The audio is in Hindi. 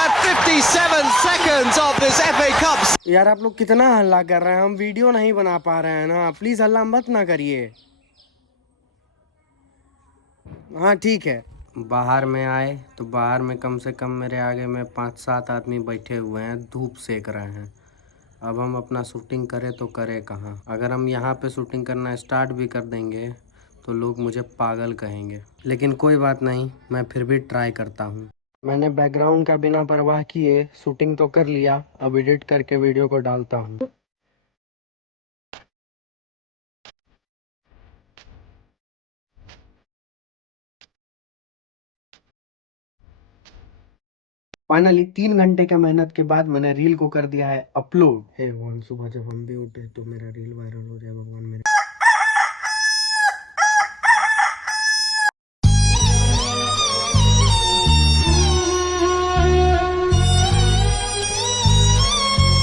had 57 seconds of this FA Cup. यार आप लोग कितना हल्ला कर रहे हैं, हम वीडियो नहीं बना पा रहे हैं ना, प्लीज हल्ला मत ना करिए। हाँ ठीक है। बाहर में आए तो बाहर में कम से कम मेरे आगे में 5-7 आदमी बैठे हुए हैं, धूप सेक रहे हैं। अब हम अपना शूटिंग करें तो करें कहाँ? अगर हम यहाँ पे शूटिंग करना स्टार्ट भी कर देंगे तो लोग मुझे पागल कहेंगे, लेकिन कोई बात नहीं, मैं फिर भी ट्राई करता हूँ। मैंने बैकग्राउंड का बिना परवाह किए शूटिंग तो कर लिया, अब एडिट करके वीडियो को डालता हूँ। फाइनली 3 घंटे के मेहनत के बाद मैंने रील को कर दिया है अपलोड। हे भगवान, सुबह जब हम भी उठे तो मेरा रील वायरल हो जाए भगवान मेरे।